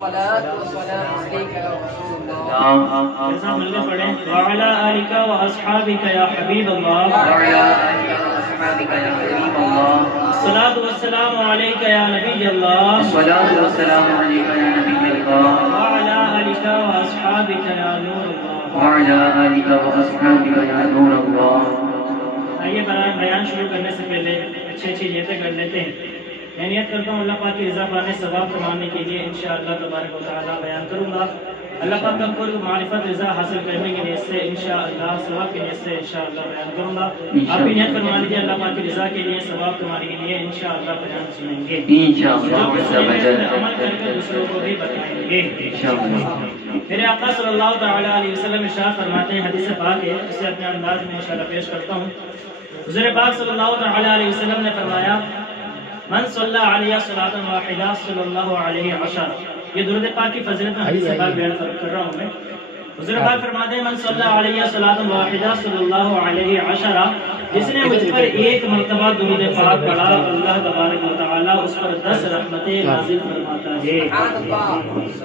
الصلاة والسلام عليك يا رسول الله. جیسا ملنے پڑھیں وعلى آلك وأصحابك يا حبيب الله وعلى آلك وأصحابك يا حبيب الله. الصلاة والسلام عليك يا نبي الله الصلاة والسلام عليك يا نبي الله. وعلى آلك وأصحابك يا نور الله. وعلى آلك وأصحابك يا نور الله. آئیے بیان شروع کرنے سے پہلے اچھی نیتیں کر لیتے ہیں. میں نیت کرتا ہوں اللہ پاک کی رضا پانے ثواب کمانے کے لیے انشاءاللہ تبارک و تعالی بیان کروں گا. اللہ پاک کا قرب معرفت رضا حاصل کرنے کی نیت سے انشاءاللہ ثواب کی نیت سے انشاءاللہ بیان کروں گا. آپ بھی نیت فرما لیجیے اللہ پاک کی رضا کے لیے ثواب کمانے کے لیے انشاءاللہ بیان سنیں گے انشاءاللہ. عمل کر کے دوسروں کو بھی بتائیں گے انشاءاللہ. میرے آقا صلی اللہ تعالی علیہ وسلم ارشاد فرماتے ہیں، حدیث پاک ہے، اسے اپنے انداز میں انشاءاللہ پیش کرتا ہوں. حضور پاک صلی اللہ تعالی علیہ وسلم نے فرمایا من صلی علیہ صلاۃ واحدہ صلی اللہ علیہ عشرہ. یہ درود پاک کی فضیلت میں حدیث پاک بیان کر رہا ہوں میں. حضور پاک فرماتے ہیں من صلی علیہ صلاۃ واحدہ صلی اللہ علیہ عشرہ، جس نے مجھ پر ایک مرتبہ درود پاک پڑھا اللہ تبارک و تعالی اس پر 10 رحمتیں نازل فرماتا ہے.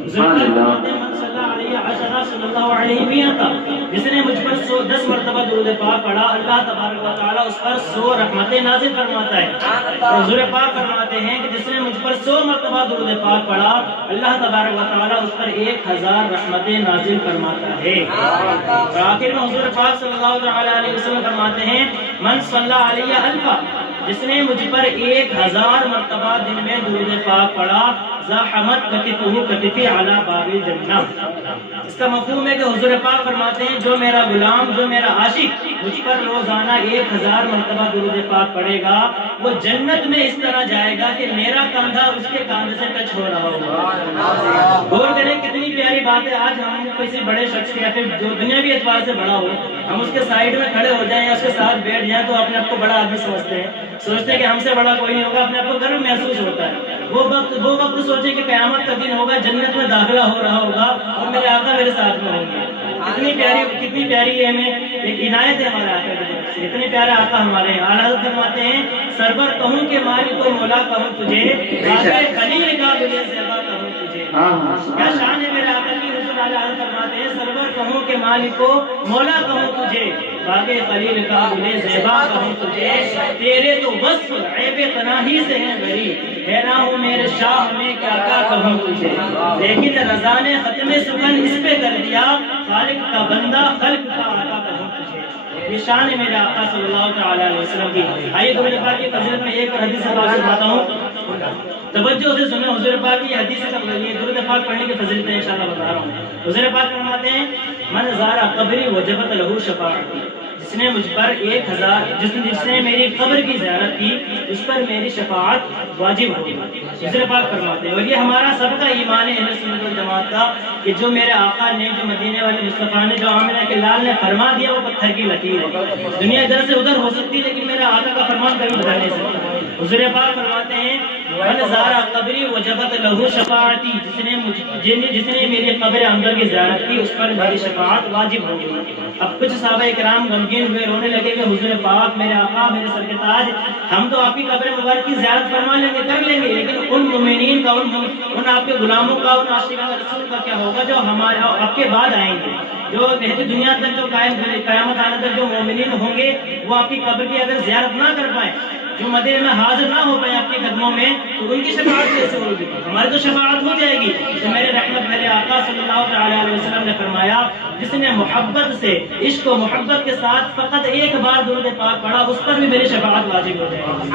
حضور پاک فرماتے ہیں من صلی علیہ عشرہ صلی اللہ علیہ وسلم، جس نے مجھ پر 10 مرتبہ درود پاک پڑھا اللہ تبارک و تعالی اس پر 100 رحمتیں نازل فرماتا ہے. حضور پاک فرماتے ہیں کہ جس نے مجھ پر 100 مرتبہ درود پاک پڑھا اللہ تبارک و تعالی اس پر 1000 رحمتیں نازل فرماتا ہے. اور آخر میں حضور پاک صلی اللہ علیہ وسلم فرماتے ہیں من صلی علیہ الفا، جس نے مجھ پر 1000 مرتبہ دن میں درود پاک پڑھا زحمت کتفہ کتفی علی باب الجنہ. اس کا مفہوم ہے کہ حضور پاک فرماتے ہیں جو میرا غلام، جو میرا عاشق مجھ پر روزانہ 1000 مرتبہ درود پاک پڑھے گا وہ جنت میں اس طرح جائے گا کہ میرا کندھا اس کے کاندھے سے ٹچ ہو رہا ہوگا. غور کریں کتنی پیاری بات ہے. آج ہم کسی بڑے شخص کے یا پھر جو دنیاوی اعتبار سے بڑا ہو ہم اس کے سائیڈ میں کھڑے ہو جائیں یا اس کے ساتھ بیٹھ جائیں تو اپنے آپ کو بڑا آدمی سمجھتے ہیں کہ ہم سے بڑا کوئی نہیں ہوگا. اپنے آپ کو گرو محسوس ہوتا ہے. وہ وقت سوچے کہ قیامت کا دن ہوگا، جنت میں داخلہ ہو رہا ہوگا اور میرے آقا میرے ساتھ میں ہوں گے. کتنی پیاری ہے ہمیں ایک عنایت ہے ہمارے آقا کی طرف سے. اتنے پیارے آقا ہمارے ہیں. اعلیٰ حضرت فرماتے ہیں سرور کہوں کہ مالک و مولا کہوں تجھے، باقی خلیل کا بلے زیبا کہوں تجھے. کیا شان ہے میرے آقا کی. حضور اعلیٰ حضرت فرماتے ہیں سرور کہوں کہ مالک و مولا کہوں تجھے، باقی خلیل کا بلے زیبا کہوں تجھے. تیرے تو وصف عیب پناہی سے ہیں بری، حیران ہوں میرے شاہ میں کیا کہوں تجھے. لیکن رضا نے ختم سکن اس پہ کر دیا، خالق کا بندہ خلق کا آقا کہوں تجھے. یہ شان ہے میرے آقا صلی اللہ علیہ وسلم کی. آئیے درود پاک کی فضیلت میں ایک حدیث سے بات بتاتا ہوں، توجہ سے سنیں. حضور پاک کی حدیث سے درود پاک پڑھنے کی فضیلت انشاءاللہ بتا رہا ہوں. حضور پاک فرماتے ہیں من زار قبری وجبت لہ شفاعتی، جس نے مجھ پر 1000 جس نے میری قبر کی زیارت کی اس پر میری شفاعت واجب ہوگی. حضور پاک فرماتے ہیں اور یہ ہمارا سب کا ایمان ہے اہل سنت والجماعت کا کہ جو میرے آقا نے، جو مدینے والے مصطفیٰ نے، جو آمنہ کے لال نے فرما دیا وہ پتھر کی لکیر ہے. دنیا ادھر سے ادھر ہو سکتی ہے لیکن میرے آقا کا فرمان کبھی بدل نہیں سکتا. حضور پاک فرماتے ہیں من زار قبری وجبت لہ شفاعتی، جس نے میری قبر اندر کی زیارت کی اس پر میری شفاعت واجب ہوگی. اب کچھ صحابہ کرام غمگین ہوئے، رونے لگے کہ حضور پاک میرے آقا میرے سر کے تاج، ہم تو آپ کی قبر مبارک کی زیارت فرما لیں گے، کر لیں گے، لیکن ان مومنین کا، ان آپ کے غلاموں کا، ان عاشقان رسول کا کیا ہوگا جو ہمارے آپ کے بعد آئیں گے، جو کہتے دنیا تک جو قیامت آنے تک جو مومنین ہوں گے وہ آپ کی قبر کی اگر زیارت نہ کر پائیں، جو مدینے میں حاضر نہ ہو پائے آپ کے قدموں میں، تو ان کی شفاعت کیسے ہوگی؟ ہماری تو شفاعت ہو جائے گی. تو میرے رحمت میرے آقا صلی اللہ علیہ وسلم نے فرمایا جس نے محبت سے، عشق و محبت کے ساتھ فقط ایک بار درود پاک پڑھا اس پر بھی میری شفاعت واجب ہو جائے گی.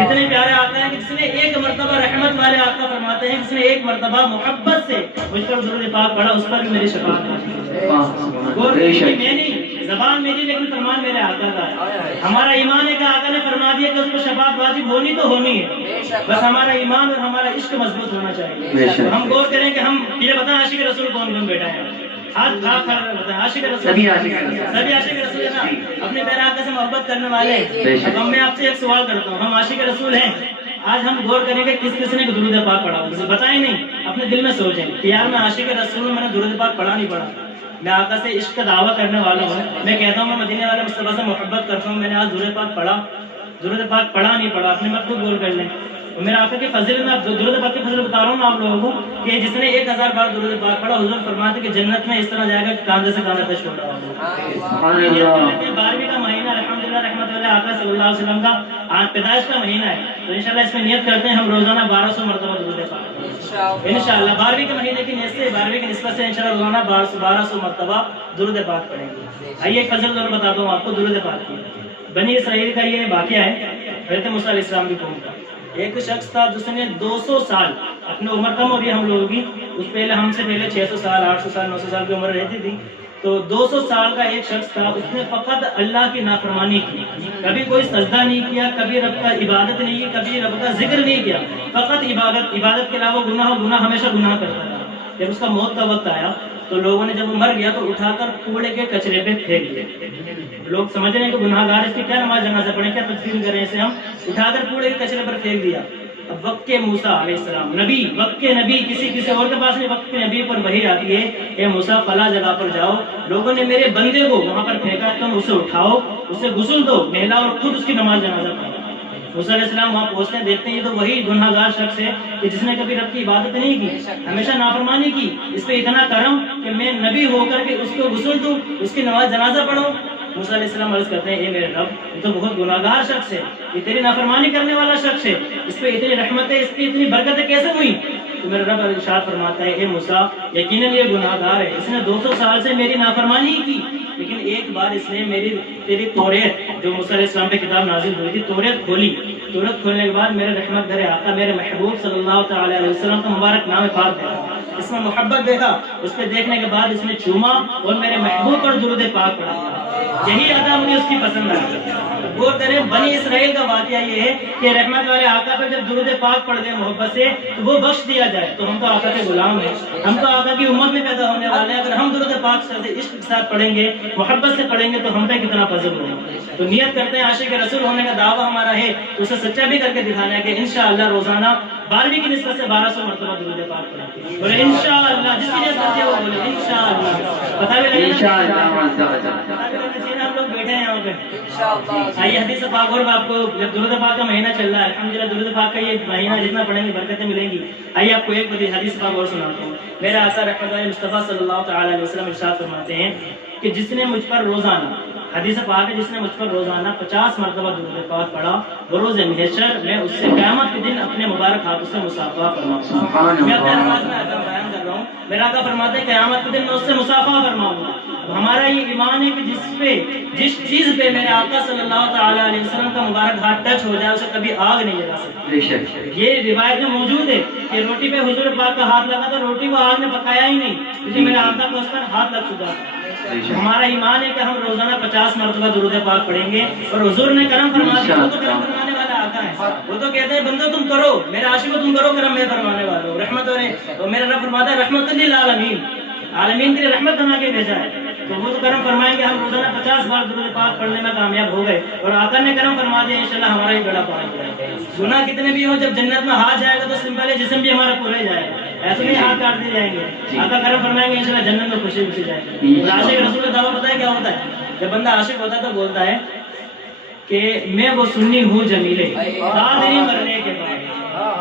کتنے پیارے آقا ہیں کہ جس نے ایک مرتبہ، رحمت والے آقا فرماتے ہیں جس نے ایک مرتبہ محبت سے مجھ پر درود پاک پڑھا اس پر بھی میری شفاعت واجب ہو جائے گی. میں نہیں، زبان میری لیکن فرمان میرے آقا کا ہے. ہمارا ایمان ہے کہ آقا نے فرما دیا کہ اس کو شفاعت واجب ہونی تو ہونی ہے، بس ہمارا ایمان اور ہمارا عشق مضبوط ہونا چاہیے. ہم غور کریں کہ ہم یہ بتائیں عاشق رسول کون کون بیٹھا ہے؟ ہاتھ عاشق رسول، سبھی عاشق رسول ہے نا، اپنے پیارے آقا سے محبت کرنے والے. اب میں آپ سے ایک سوال کرتا ہوں، ہم عاشق رسول ہیں؟ آج ہم غور کریں گے کس کس نے درود پاک پڑھا، بتائیں نہیں، اپنے دل میں سوچیں کہ یار میں عاشق رسول ہوں، میں نے درود پاک پڑھا نہیں پڑھا. میں آقا سے عشق کا دعویٰ کرنے والا ہوں، میں کہتا ہوں میں مدینے والے مصطفیٰ سے محبت کرتا ہوں، میں نے آج درود پاک پڑھا نہیں پڑھا. اپنے مت کو غور کر لیں. تو میرے آقا کے فضل میں درود پاک کے فضل بتا رہا ہوں آپ لوگوں کو کہ جس نے 1000 بار درود پاک پڑھا حضور فرماتے کہ جنت میں اس طرح جائے گا کہ کاندھے سے کاندھا ٹچ ہوگا. 12ویں کا مہینہ الحمدللہ رحمت اللہ آقا صلی اللہ علیہ وسلم کا پیدائش کا مہینہ ہے, تو انشاءاللہ اس میں نیت کرتے ہیں ہم روزانہ 1200 مرتبہ درود پاک انشاءاللہ 12ویں کے مہینے کی نیت سے 12ویں کی نسبت سے انشاءاللہ روزانہ 1200 مرتبہ درود پاک پڑھیں گے. آئیے ایک فضل ضرور بتاتا ہوں آپ کو درود پاک کی. بنی اسرائیل کا یہ واقعہ ہے حضرت موسیٰ علیہ السلام کی قوم کا. ایک شخص تھا جس نے 200 سال, اپنی عمر کم ہو رہی ہے ہم لوگوں کی, اس پہلے ہم سے پہلے 600 سال 800 سال 900 سال کی عمر رہتی تھی, تو 200 سال کا ایک شخص تھا, اس نے فقط اللہ کی نافرمانی کی, کبھی کوئی سجدہ نہیں کیا, کبھی رب کا عبادت نہیں کی, کبھی رب کا ذکر نہیں کیا, فقط عبادت کے علاوہ گناہ ہمیشہ گناہ کرتا رہا. جب اس کا موت کا وقت آیا تو لوگوں نے جب وہ مر گیا تو اٹھا کر کوڑے کے کچرے پہ پھینک دیا. لوگ سمجھ رہے ہیں کہ گناہ گار اس کی کیا نماز جنازہ پڑھیں, کیا تدفین کریں اسے, ہم اٹھا کر کوڑے کے کچرے پر پھینک دیا. اب وقت کے موسیٰ علیہ السلام نبی, وقت کے نبی, کسی اور کے پاس نہیں, وقت کے نبی پر وحی آتی ہے اے موسیٰ فلاں جگہ پر جاؤ, لوگوں نے میرے بندے کو وہاں پر پھینکا, تم اسے اٹھاؤ, اسے غسل دو, نہلاؤ اور خود اس کی نماز جنازہ پڑھو. موسیٰ علیہ السلام وہاں پہنچتے ہیں, دیکھتے ہیں یہ تو وہی گناہ گار شخص ہے کہ جس نے کبھی رب کی عبادت نہیں کی, ہمیشہ نافرمانی کی, اس پہ اتنا کرم کہ میں نبی ہو کر کے اس کو غسل دوں, اس کی نماز جنازہ پڑھوں. موسیٰ علیہ السلام عرض کرتے ہیں اے میرے رب, یہ تو بہت گناہ گار شخص ہے, یہ تیری نافرمانی کرنے والا شخص ہے, اس پہ اتنی رحمتیں, اس پہ اتنی برکتیں کیسے ہوئی؟ تو میرا رب ارشاد فرماتا ہے اے موسیٰ یقیناً یہ گناہ گار ہے, اس نے 200 سال سے میری نافرمانی کی, لیکن ایک بار اس نے تیری توریت جو موسیٰ علیہ السلام پہ کتاب نازل ہوئی تھی توریت کھولی, توریت کھولنے کے بعد میرے رحمت بھرے آقا میرے محبوب صلی اللہ تعالی علیہ وسلم کا مبارک نام پاک دیکھا, اس میں محبت دیکھا, اس پہ دیکھنے کے بعد اس نے چوما اور میرے محبوب پر درود پاک پڑھا. یہی ادا مجھے اس کی پسند آئی. غور کریں بنی اسرائیل کا واقعہ یہ ہے کہ رحمت والے آقا پر جب درود پاک پڑھ گئے محبت سے تو وہ بخش دیا جائے. تو ہم تو آقا کے غلام ہیں, ہم تو آقا کی امت میں پیدا ہونے والے ہیں, اگر ہم درود پاک سے عشق کے ساتھ پڑھیں گے, محبت سے پڑھیں گے تو ہم پہ کتنا فضل ہوگا. تو نیت کرتے ہیں عاشق رسول ہونے کا دعویٰ ہمارا ہے تو اسے سچا بھی کر کے دکھانا ہے کہ انشاءاللہ روزانہ 12ویں کی نسبت سے 1200 مرتبہ درود پاک پڑھیں. بولے انشاءاللہ, جس کی نیت کرتے وہ بولے انشاءاللہ. پتہ بھی لگے ہم لوگ بیٹھے ہیں یہاں پہ. آئیے حدیث پاک اور آپ کو جب درود پاک کا مہینہ چل رہا ہے, الحمدللہ درود پاک کا یہ مہینہ جتنا پڑھیں گے برکتیں ملیں گی. آئیے آپ کو ایک حدیث پاک اور سناتا ہوں. میرے آقا رحمت اللہ مصطفیٰ صلی اللہ تعالی علیہ وسلم ارشاد فرماتے ہیں کہ جس نے مجھ پر روزانہ, حدیث پاک ہے, جس نے مجھ پر روزانہ 50 مرتبہ درود پاک پڑھا وہ روز محشر میں اس سے قیامت کے دن اپنے مبارک ہاتھوں سے مصافحہ فرماؤں گا. میں اپنے الفاظ میں بیان کر رہا ہوں, میرا آقا فرماتے ہیں قیامت کے دن میں اس سے مصافحہ فرماؤں گا. ہمارا یہ ایمان ہے کہ جس چیز پہ میرے آقا صلی اللہ تعالی علیہ وسلم کا مبارک ہاتھ ٹچ ہو جائے اسے کبھی آگ نہیں لگا سکتی. یہ روایت میں موجود ہے کہ روٹی پہ حضور پاک کا ہاتھ لگا تو روٹی کو آگ نے پکایا ہی نہیں, کیونکہ میرے آقا کو اس پر ہاتھ لگ چکا. ہمارا ایمان ہے کہ ہم روزانہ 50 مرتبہ درود پاک پڑھیں گے, اور حضور نے کرم فرما دیا. وہ تو کرم فرمانے والا آقا ہے, وہ تو کہتے ہیں بندو تم کرو, میرے عاشقو تم کرو کرم, میں فرمانے والا ہوں. رحمت اور میرا رب فرماتا ہے رحمت للعالمین, عالمین کے لیے رحمت بنا کے بھیجا ہے. تو وہ تو کرم فرمائیں گے, ہم روزانہ 50 بار درود پاک پڑھنے میں کامیاب ہو گئے, اور آقا نے کرم فرما دیا انشاءاللہ ہمارا ہی بڑا پائے گا. گناہ کتنے بھی ہوں جب جنت میں ہاتھ جائے گا تو سمپل ہے جسم بھی ہمارا پورا ہی جائے گا, ایسے نہیں ہاتھ کاٹ دیے جائیں گے. آقا کرم فرمائیں گے انشاءاللہ جنت میں خوشی خوشی جائے گی. عاشق رسول کا دعویٰ پتہ ہے کیا ہوتا ہے؟ جب بندہ عاشق ہوتا ہے تو بولتا ہے کہ میں وہ سنی ہوں جمیلے قادری مرنے کے بعد,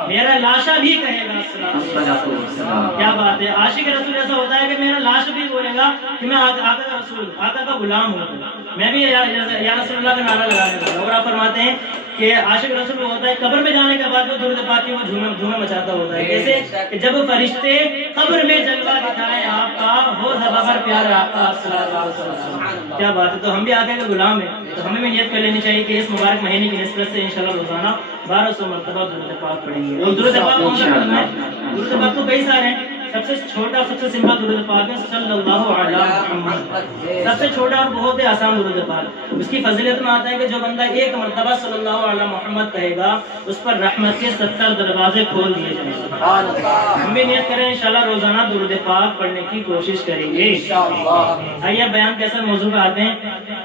میرا لاشا بھی کہے گا السلام. کیا بات ہے, عاشق رسول ایسا ہوتا ہے کہ میرا لاش بھی بولے گا کہ میں آقا کا رسول, آقا کا غلام ہوں, میں بھی یا رسول اللہ کا نعرہ لگانے والا. اور آپ فرماتے ہیں کہ عاشق رسول ہوتا ہے قبر میں جانے کے بعد وہ درود پاک کی وہ دھومے مچاتا ہوتا ہے. کیسے کہ جب فرشتے قبر میں جلوہ دکھائیں آپ کا ہو زبر پیار آقا صلی اللہ علیہ وسلم. کیا بات ہے. تو ہم بھی آقا کے غلام ہیں, تو ہمیں بھی نیت کر لینی چاہیے کہ اس مبارک مہینے کی نسبت سے انشاءاللہ روزانہ 1200 مرتبہ درود پاک پڑھیں گے. اور درود پاک کون سا پڑھنا ہے؟ درود پاک تو کئی سارے ہیں, سب سے چھوٹا سب سے سمپل درود پاک ہے صلی اللہ علیہ محمد. سب سے چھوٹا اور بہت ہی آسان درود پاک. اس کی فضیلت میں آتا ہے کہ جو بندہ ایک مرتبہ صلی اللہ علیہ محمد کہے گا اس پر رحمت کے 70 دروازے کھول دیے جائیں گے. ہم بھی نیت کریں انشاءاللہ روزانہ درود پاک پڑھنے کی کوشش کریں گے. آئیے بیان کیسے موضوع پہ آتے ہیں.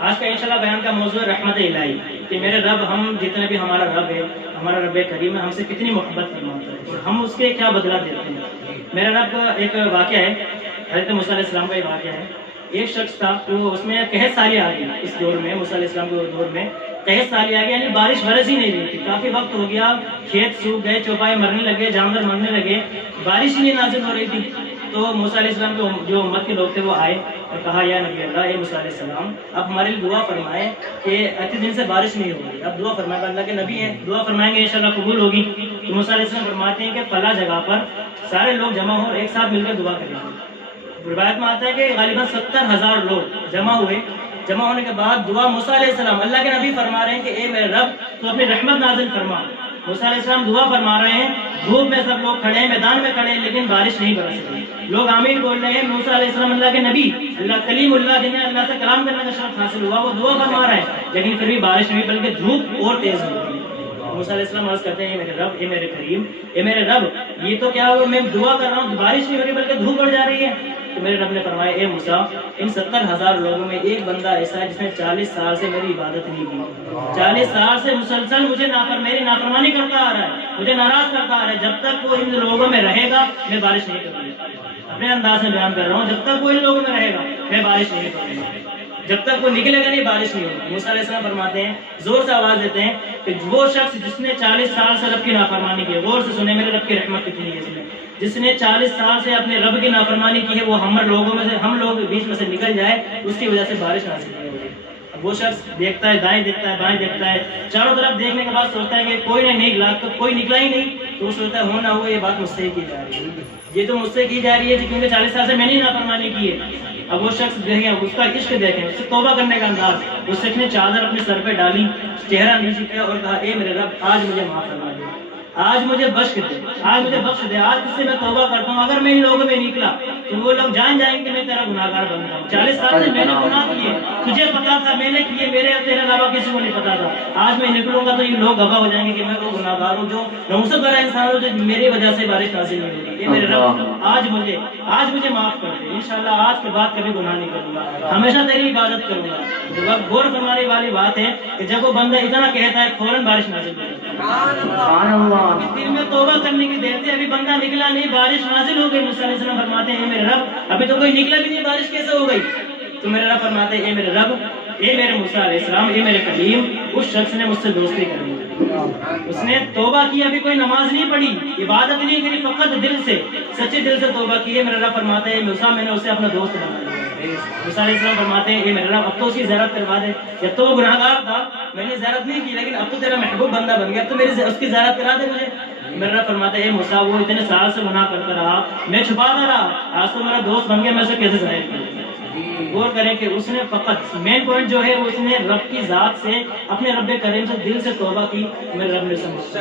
آج کا انشاءاللہ بیان کا موضوع ہے رحمت الہی, کہ میرے رب, ہم جتنے بھی ہمارا رب ہے, ہمارا رب کریم ہے, ہم سے کتنی محبت فرماتا ہے اور ہم اس کے کیا بدلہ دیتے ہیں. میرا رب ایک واقعہ ہے, حضرت موسیٰ علیہ السلام کا یہ واقعہ ہے. ایک شخص تھا تو اس میں قحط سالی آ گئی اس دور میں، موسیٰ علیہ السلام کے دور میں قحط سالی آ گئی، یعنی بارش برس ہی نہیں رہی تھی، کافی وقت ہو گیا، کھیت سوکھ گئے، چوپائے مرنے لگے، جانور مرنے لگے، بارش ہی نہیں نازل ہو رہی تھی۔ تو موسیٰ علیہ السلام کے جو امت کے لوگ تھے وہ آئے اور کہا یا نبی اللہ، اے موسیٰ علیہ السلام آپ ہمارے لیے دعا فرمائیں کہ اتنے دن سے بارش نہیں ہو رہی، اب دعا فرمائیں، اللہ کے نبی ہیں، دعا فرمائیں گے انشاءاللہ قبول ہوگی۔ تو موسیٰ علیہ السلام فرماتے ہیں کہ فلاں جگہ پر سارے لوگ جمع ہو اور ایک ساتھ مل کر دعا کریں گے۔ روایت میں آتا ہے کہ غالباً 70,000 لوگ جمع ہوئے، جمع ہونے کے بعد دعا موسیٰ علیہ السلام، اللہ کے نبی فرما رہے ہیں کہ اے میرے رب تو اپنی رحمت نازل فرما۔ موسیٰ علیہ السلام دعا فرما رہے ہیں، دھوپ میں سب لوگ کھڑے ہیں، میدان میں کھڑے ہیں، لیکن بارش نہیں برس رہی، لوگ آمین بول رہے ہیں۔ موسیٰ علیہ السلام اللہ کے نبی، اللہ کلیم اللہ، جنہیں اللہ سے کلام کرنے کا شرف حاصل ہوا، وہ دعا فرما رہے ہیں، لیکن پھر بھی بارش نہیں، بلکہ دھوپ اور تیز ہو گئی۔ موسیٰ علیہ السلام عرض کرتے ہیں اے میرے رب، اے میرے کریم، اے میرے رب یہ تو کیا ہوا، میں دعا کر رہا ہوں بارش نہیں ہو رہی بلکہ دھوپ بڑھ جا رہی ہے۔ تو میرے رب نے فرمایا اے موسیٰ ان 70,000 لوگوں میں ایک بندہ ایسا ہے جس نے 40 سال سے میری عبادت نہیں کی، 40 سال سے مسلسل مجھے میری نافرمانی کرتا آ رہا ہے، مجھے ناراض کرتا آ رہا ہے، جب تک وہ ان لوگوں میں رہے گا میں بارش نہیں کروں گا۔ اپنے انداز میں بیان کر رہا ہوں، جب تک وہ ان لوگوں میں رہے گا میں بارش نہیں کروں گا، جب تک وہ نکلے گا نہیں بارش نہیں ہوگی۔ موسیٰ علیہ السلام فرماتے ہیں، زور سے آواز دیتے ہیں کہ وہ شخص جس نے 40 سال سے رب کی نافرمانی کی ہے، غور سے سنیں میرے رب کی رحمت کتنی ہے، اس میں جس نے 40 سال سے اپنے رب کی نافرمانی کی ہے، وہ ہم لوگوں میں سے، ہم لوگ بیچ میں سے نکل جائے، اس کی وجہ سے بارش نازل نہیں ہوگی۔ اب وہ شخص دیکھتا ہے، دائیں دیکھتا ہے، بائیں دیکھتا ہے، چاروں طرف دیکھنے کے بعد سوچتا ہے کہ کوئی نہیں نکلا، تو کوئی نکلا ہی نہیں، تو وہ سوچتا ہے ہونا ہوا یہ بات مجھ سے ہی کی جا رہی ہے، یہ تو مجھ سے کی جا رہی ہے کیونکہ 40 سال سے میں نے نافرمانی کی ہے۔ اب وہ شخص دیکھیں، اس کا عشق دیکھیں، اس سے توبہ کرنے کا انداز، اس شخص نے چادر اپنے سر پہ ڈالی، چہرہ نیچے کیا اور کہا اے میرے رب آج مجھے معاف فرما دے، آج مجھے بخش دے، آج مجھے بخش دے، آج تجھ سے میں توبہ کرتا ہوں، اگر میں ان لوگوں میں نکلا تو وہ لوگ جان جائیں کہ میں تیرا گناہ گار بن رہا ہوں، 40 سال سے میں نے گناہ کیے، تجھے پتا تھا میں نے کیے، میرے تیرے علاوہ کسی کو نہیں پتا تھا، آج میں نکلوں گا تو یہ لوگ گواہ ہو جائیں گے کہ میں وہ گناہ گار ہوں جو نحوست بھرا انسان ہوں، جو میری وجہ سے بارش نازل نہیں ہوگی۔ اے میرے رب آج مجھے معاف کر دے، انشاءاللہ آج کے بعد کبھی گناہ نہیں کروں گا، ہمیشہ تیری عبادت کروں گا۔ تو وقت غور فرمانے والی بات ہے کہ جب وہ بندہ اتنا کہتا ہے فوراً بارش نازل ہو جاتی ہے۔ دل میں توبہ کرنے کی دیر تھی، ابھی بندہ نکلا نہیں، بارش نازل ہو گئی۔ موسیٰ علیہ السلام فرماتے ہیں اے میرے رب ابھی تو کوئی نکلا بھی نہیں، بارش کیسے ہو گئی؟ تو میرے رب فرماتے ہیں اے میرے رب، اے میرے موسیٰ علیہ السلام، اے میرے کلیم، اس شخص نے مجھ سے دوستی کر لی، اس نے توبہ کی، ابھی کوئی نماز نہیں پڑھی، عبادت نہیں کری، فقط دل سے، سچے دل سے توبہ کی ہے۔ میرا رب فرماتے ہیں موسیٰ میں نے اسے اپنا دوست بنا لیا۔ موسیٰ علیہ السلام فرماتے ہیں اے میرے رب اب تو اس کی زیارت کروا دے، جب تو وہ گناہ گار تھا میں نے زیارت نہیں کی، لیکن اب تو تیرا محبوب بندہ بن گیا، اب تو میری اس کی زیارت کرا دے مجھے۔ میرا رب فرماتے ہیں موسیٰ وہ اتنے سال سے گناہ کرتا رہا، میں چھپاتا رہا، آج تو میرا دوست بن گیا، میں اسے کیسے ظاہر کروں؟ غور کریں کہ اس نے فقط مین پوائنٹ جو ہے وہ اس نے رب کی ذات سے، اپنے رب کریم سے دل سے توبہ کی، میرے رب نے سمجھا۔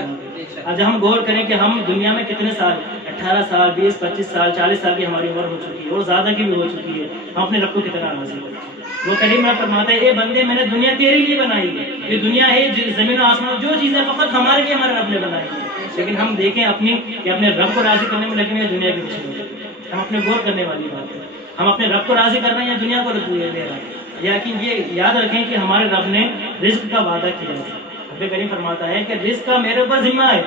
آج ہم غور کریں کہ ہم دنیا میں کتنے سال، 18 سال 20 25 سال 40 سال کی ہماری عمر ہو چکی ہے اور زیادہ کی بھی ہو چکی ہے، ہم اپنے رب کو کتنا راضی ہیں۔ وہ کریم رب فرماتے ہیں اے بندے میں نے دنیا تیرے لیے بنائی ہے، یہ دنیا ہے زمین و آسمان جو چیزیں فقط ہمارے لیے ہمارے رب نے بنائی ہے، لیکن ہم دیکھیں کہ اپنے رب کو راضی کرنے میں لگے ہوئے دنیا کے پیچھے، ہم اپنے غور کرنے والی بات ہے، ہم اپنے رب کو راضی کر رہے ہیں یا دنیا کو رضا دے رہے ہیں؟ لیکن یہ یاد رکھیں کہ ہمارے رب نے رزق کا وعدہ کیا ہے، رب کریم فرماتا ہے کہ رزق کا میرے اوپر ذمہ ہے،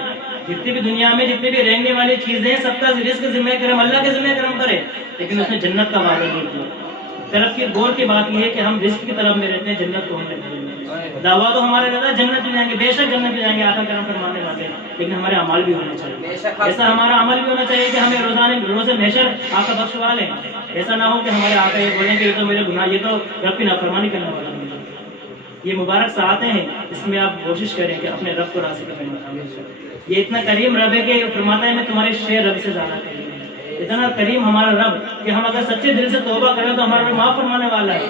جتنی بھی دنیا میں جتنی بھی رہنے والی چیزیں ہیں سب کا رزق ذمہ کرم اللہ کے ذمہ کرم پر ہے، لیکن اس نے جنت کا وعدہ نہیں کیا۔ طرف کی غور کی بات یہ ہے کہ ہم رزق کی طرف میں رہتے ہیں، جنت کو ہم نہیں ہیں، دعویٰ تو ہمارے رہتا ہے جنت میں جائیں گے، بے شک جنت میں جائیں گے، آقا کرم فرمانے والے ہیں، لیکن ہمارے عمل بھی ہونا چاہیے، ایسا ہمارا عمل بھی ہونا چاہیے کہ ہمیں روز محشر آقا بخشوا لیں، ایسا نہ ہو کہ ہمارے آقا یہ بولیں کہ یہ تو میرے گناہ، یہ تو رب کی نافرمانی کرنے والا ہے۔ یہ مبارک ساعتیں ہیں، اس میں آپ کوشش کریں کہ اپنے رب کو راضی کرنے میں، یہ اتنا کریم رب ہے کہ فرماتا ہے میں تمہارے شے رب سے زیادہ کریم ہوں، اتنا کریم ہمارا رب کہ ہم اگر سچے دل سے توبہ کریں تو ہمارا رب معاف فرمانے والا ہے۔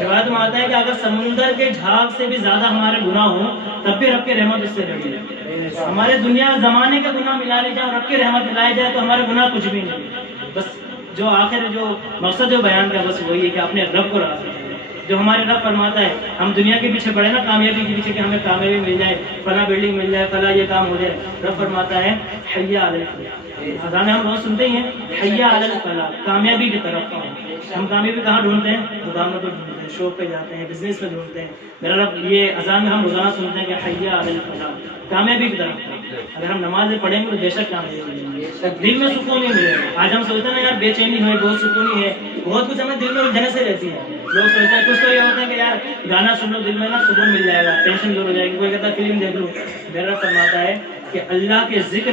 روایت میں آتا ہے کہ اگر سمندر کے جھاگ سے بھی زیادہ ہمارے گناہ ہوں تب بھی رب کی رحمت اس سے بڑی ہے، ہمارے دنیا زمانے کے گناہ ملا لی جائے اور رب کی رحمت ملائی جائے تو ہمارے گناہ کچھ بھی نہیں۔ بس جو آخر جو مقصد جو بیان کا بس وہی ہے کہ اپنے رب کو راضی کریں، جو ہمارے رب فرماتا ہے ہم دنیا کے پیچھے پڑے نا، کامیابی کے پیچھے کہ ہمیں کامیابی مل جائے، فلاں بلڈنگ مل جائے، فلاں یہ کام ہو جائے، رب فرماتا ہے حی علی الفلاح، اذان میں ہم بہت سنتے ہی ہیں حیا علی الفلاح، کامیابی کی طرف کا ہم کامیابی کہاں ڈھونڈتے ہیں؟ دکانوں پہ ڈھونڈتے ہیں، شاپ پہ جاتے ہیں، بزنس پہ ڈھونڈتے ہیں. میرا رب یہ اذان میں ہم روزانہ سنتے ہیں کہ حیا علی الفلاح، کامیابی کی طرف. اگر ہم نمازیں پڑھیں گے تو بے شک کامیابی ملے گی، دل میں سکون نہیں ملے گا. آج ہم سوچتے ہیں نا یار بے چینی ہے، بہت سکونی ہے، بہت کچھ ہمیں دل میں الجھن سے رہتی ہے. لوگ سوچتے ہیں کچھ تو یہ ہوتا ہے کہ یار گانا سن لو، دل میں نا سکون مل جائے گا، ٹینشن دور ہو جائے گی. کوئی کہتا ہے فلم دیکھ لو. میرا رب فرماتا ہے کہ اللہ کے ذکر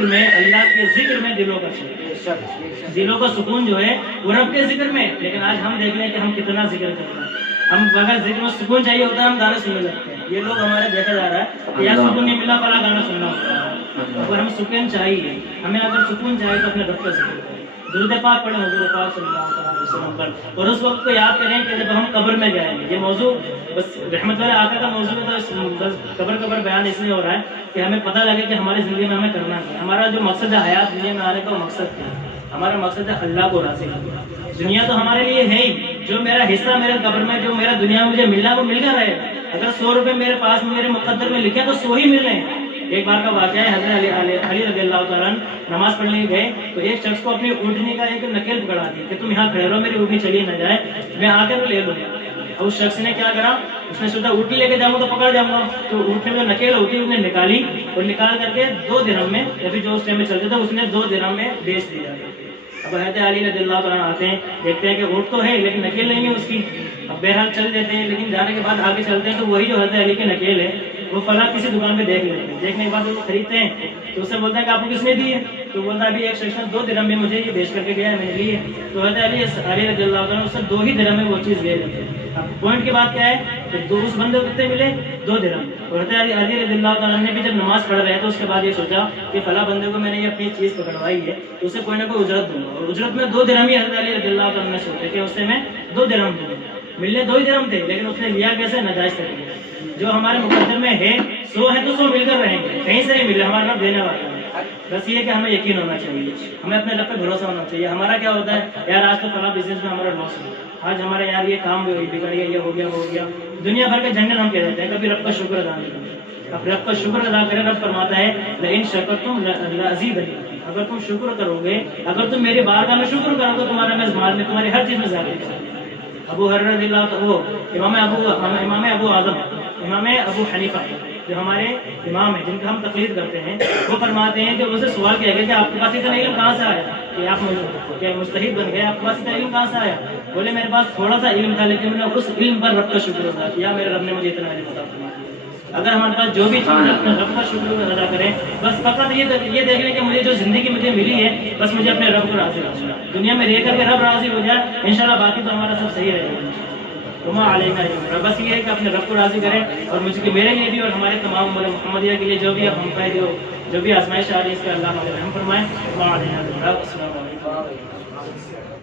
میں دلوں کا سکون، دلوں کا سکون جو ہے وہ رب کے ذکر میں. لیکن آج ہم دیکھ لیں کہ ہم کتنا ذکر کرتے ہیں. ہم اگر ذکر میں سکون چاہیے ہوتا ہے ہم گانا سننے لگتے ہیں. یہ لوگ ہمارے دیکھا جا رہا ہے کہ یار سکون نہیں ملا فلاں گانا سننا ہوتا ہے. اگر ہم سکون چاہیے، ہمیں اگر سکون چاہیے تو اپنے رب کا ذکر کریں، درود پاک پڑھیں حضور پاک صلی اللہ علیہ وسلم پر. اور اس وقت کو یاد کریں کہ جب ہم قبر میں جائیں گے. یہ موضوع بس رحمت والے آقا کا موضوع ہے تو بس قبر بیان اس لیے ہو رہا ہے کہ ہمیں پتہ لگے کہ ہماری زندگی میں ہمیں کرنا ہے. ہمارا جو مقصد ہے حیات دنیا میں آنے کا وہ مقصد کیا ہے؟ ہمارا مقصد ہے اللہ کو راضی کرنا. دنیا تو ہمارے لیے ہے ہی، جو میرا حصہ میرے قبر میں، جو میرا دنیا میں مجھے ملنا وہ مل کر رہے گا. اگر 100 روپے میرے پاس میرے مقدر میں لکھے تو 100 ہی مل رہے ہیں. ایک بار کا واقعہ ہے، حضرت علی رضی اللہ تعالیٰ نماز پڑھنے گئے تو ایک شخص کو اپنی اونٹنی کا ایک نکیل پکڑا دی کہ تم یہاں کھڑے رہو، میری اونٹنی چلی نہ جائے، میں آ کے وہ لے لوں. اور اس شخص نے کیا کرا، اس نے سوچا اونٹنی لے کے جاؤں تو پکڑ جاؤں گا. تو اونٹنی میں جو نکیل ہوتی ہے اس نے نکالی اور نکال کر کے 2 درہم میں، ابھی جو اس ٹائم میں چلتے تھے اس نے 2 درہم میں بیچ دیا. اب حضرت علی رضی اللہ تعالیٰ آتے ہیں، دیکھتے ہیں کہ اونٹ تو ہے لیکن نکیل نہیں ہے اس کی. اب بہرحال چل دیتے ہیں، لیکن جانے کے بعد آگے چلتے ہیں تو وہی جو حضرت علی کی نکیل ہے وہ فلاں کسی دکان پہ دیکھ لیتے ہیں. دیکھنے کے بعد وہ خریدتے ہیں تو اس سے بولتا ہے کہ آپ کو کس نے دی ہے؟ تو بولتا ہے ابھی ایک شخص نے 2 درہم میں مجھے یہ بیچ کر کے گیا ہے، میں نے لی ہے. تو حضرت علی رضی اللہ عنہ اس سے 2 ہی درہم میں وہ چیز لے لیتے ہیں. اب پوائنٹ کی بات کیا ہے کہ اس بندے کو کتنے ملے؟ 2 درہم. اور حضرت علی رضی اللہ تعالیٰ نے بھی جب نماز پڑھ رہے تو اس کے بعد یہ سوچا کہ فلاں بندے کو میں نے یہ اپنی چیز پکڑوائی ہے تو اسے کوئی نہ کوئی اجرت دوں گا. اور اجرت میں 2 درہم ہی حضرت علی رضی اللہ تعالیٰ نے سوچے کہ اس سے میں 2 درہم دوں. ملنے 2 ہی درہم تھے لیکن اس نے لیا کیسے؟ ناجائز طریقے. جو ہمارے مقدر میں ہے 100 ہے تو 100 مل کر رہیں گے، کہیں سے نہیں ملے، ہمارا رب دینے والا ہے. بس یہ کہ ہمیں یقین ہونا چاہیے، ہمیں اپنے رب پہ بھروسہ ہونا چاہیے. ہمارا کیا ہوتا ہے یار آج تو فلاں بزنس میں ہمارا لاس ہے، آج ہمارے یار یہ کام بگڑ گیا، یہ ہو گیا وہ ہو گیا. دنیا بھر کے جھنڈے ہم کہہ دیتے ہیں، کبھی رب کا شکر ادا نہیں کرتے. اب رب کا شکر ادا کریں. رب فرماتا ہے لئن شکرتم لازیدنکم، اگر تم شکر کرو گے، اگر تم میری بارگاہ میں شکر کرو تو تمہارا میں مال میں تمہاری ہر چیز میں زیادہ کروں. ابو ہریرہ رضی اللہ عنہ، امام ابو اعظم، امام ابو حنیفہ جو ہمارے امام ہیں جن کا ہم تقلید کرتے ہیں، وہ فرماتے ہیں کہ ان سے سوال کیا گیا کہ آپ کے پاس اتنا علم کہاں سے آیا کہ آپ مجتہد بن گئے، آپ کے پاس اتنا علم کہاں سے آیا؟ بولے میرے پاس تھوڑا سا علم تھا لیکن میں نے اس علم پر رب کا شکر ادا کیا، میرے رب نے مجھے اتنا علم عطا فرمایا. اگر ہمارے پاس جو بھی چیز اپنے رب کا شکر ادا کریں، بس فقط یہ دیکھ لیں کہ مجھے جو زندگی مجھے ملی ہے بس مجھے اپنے رب کو راضی رکھنا. دنیا میں رہ کر کے رب راضی ہو جائے انشاءاللہ، باقی تو ہمارا سب صحیح رہے گا. بس یہ ہے کہ اپنے رب کو راضی کریں. اور مجھ کے میرے لیے بھی اور ہمارے تمام محمدیہ کے لیے جو بھی ہم پہ جو بھی آزمائش آ رہی ہے اس کا اللہ ہمیں رحم فرمائے. السلام علیکم.